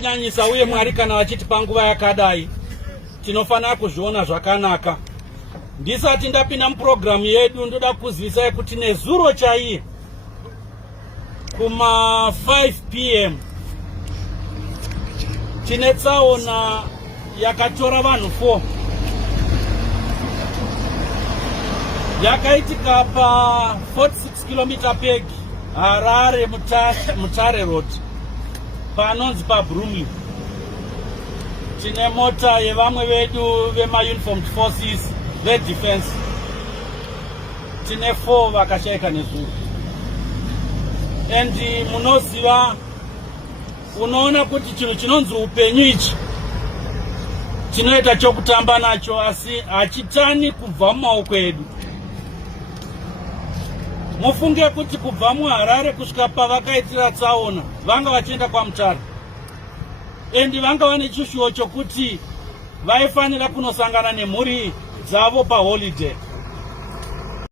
Nyanyisa uye Mwari kana vachiti panguva yakadai tinofanira kuzviona zvakanaka. Ndisati ndapinda muprogramu yedu ndoda kuzivisai kuti nezuro chaiye kuma 5 p.m. tine tsaona yakatora vanhu 4 yakaitika pa 46 km peg Harare Mutare Road panonzi pa Brumley. Tine mota yevamwe vedu vema uniformed forces defense. Tine 4 vakashayika nezuro. And munoziva, unoona kuti chinhu chinonzi upenyu ichi chinoita chokutamba nacho asi hachitani kubva mumaoko edu. Mufunge kuti kubva muHarare kusvika pavakaitira tsaona vanga vachienda kwaMutare, endi vanga vane chishuwo chokuti vaifanira kunosangana nemhuri dzavo paholiday.